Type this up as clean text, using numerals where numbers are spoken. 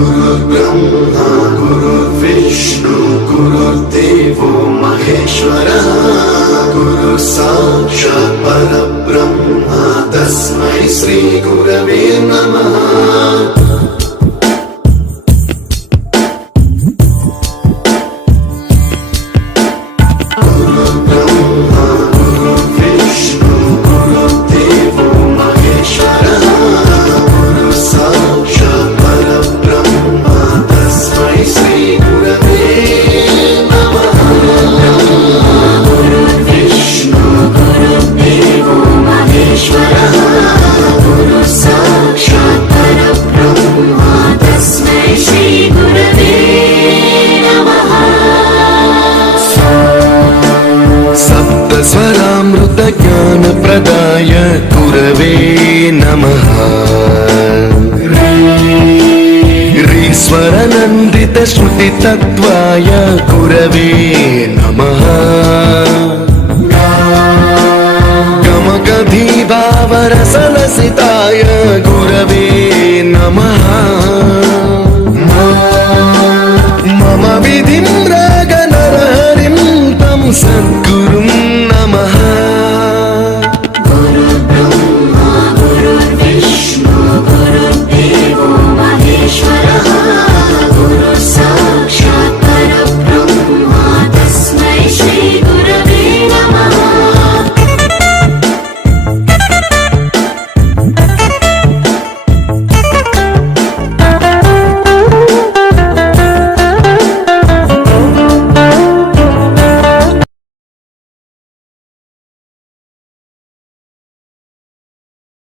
गुरुर्ब्रह्मा गुरुर्विष्णु गुरुर्देवो महेश्वरः गुरु साक्षात् परब्रह्मा तस्मै श्री गुरवे नमः। स्वरामृत ज्ञान प्रदाय गुरवे नमः। ईश्वर नंदित श्रुति तत्वाय गुरवे नमः। गमगधी भावरसलसिताय गुरवे